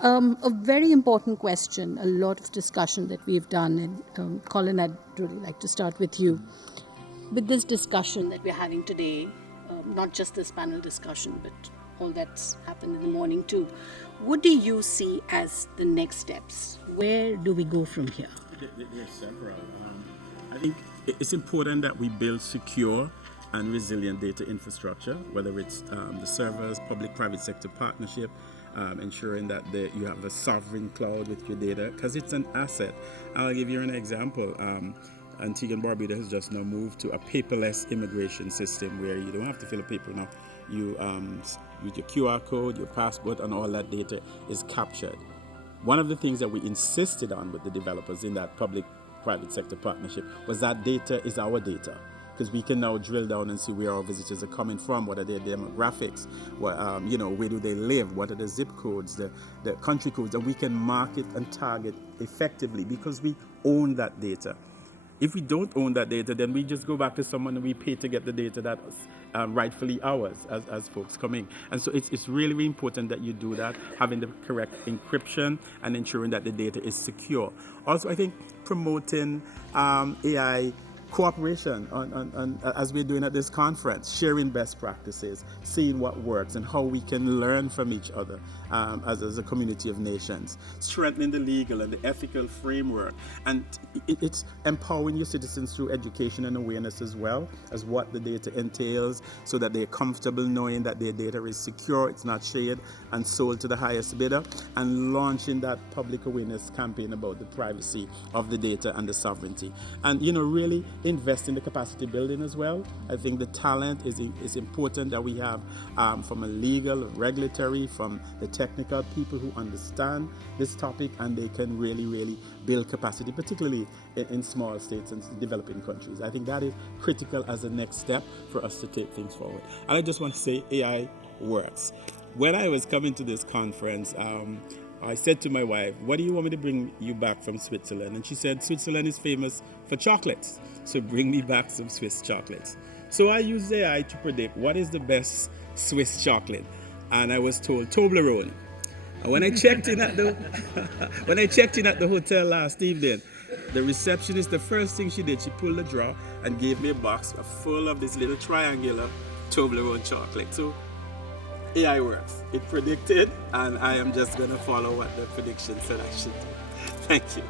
A very important question, a lot of discussion that we've done, and Colin, I'd really like to start with you. With this discussion that we're having today, not just this panel discussion, but all that's happened in the morning too, what do you see as the next steps? Where do we go from here? There's several. I think it's important that we build secure and resilient data infrastructure, whether it's the servers, public-private sector partnership, ensuring that you have a sovereign cloud with your data, because it's an asset. I'll give you an example. Antigua and Barbuda has just now moved to a paperless immigration system where you don't have to fill a paper now. You with your QR code, your passport, and all that data is captured. One of the things that we insisted on with the developers in that public-private sector partnership was that data is our data, because we can now drill down and see where our visitors are coming from, what are their demographics, where do they live, what are the zip codes, the country codes, and we can market and target effectively because we own that data. If we don't own that data, then we just go back to someone and we pay to get the data that's rightfully ours as folks coming. And so it's really, really important that you do that, having the correct encryption and ensuring that the data is secure. Also, I think promoting AI cooperation on as we're doing at this conference, sharing best practices, seeing what works and how we can learn from each other as a community of nations, strengthening the legal and the ethical framework, and it's empowering your citizens through education and awareness as well as what the data entails, so that they're comfortable knowing that their data is secure, it's not shared and sold to the highest bidder, and launching that public awareness campaign about the privacy of the data and the sovereignty, and really invest in the capacity building as well. I think the talent is important that we have from a legal, regulatory, from the technical people who understand this topic, and they can really, really build capacity, particularly in small states and developing countries. I think that is critical as a next step for us to take things forward. And I just want to say AI works. When I was coming to this conference, I said to my wife, what do you want me to bring you back from Switzerland? And she said, Switzerland is famous for chocolates, so bring me back some Swiss chocolates. So I used AI to predict what is the best Swiss chocolate, and I was told Toblerone. And when I checked in at the hotel last evening, the receptionist, the first thing she did, she pulled a drawer and gave me a box full of this little triangular Toblerone chocolate. So AI works. It predicted, and I am just going to follow what the prediction said I should do. Thank you.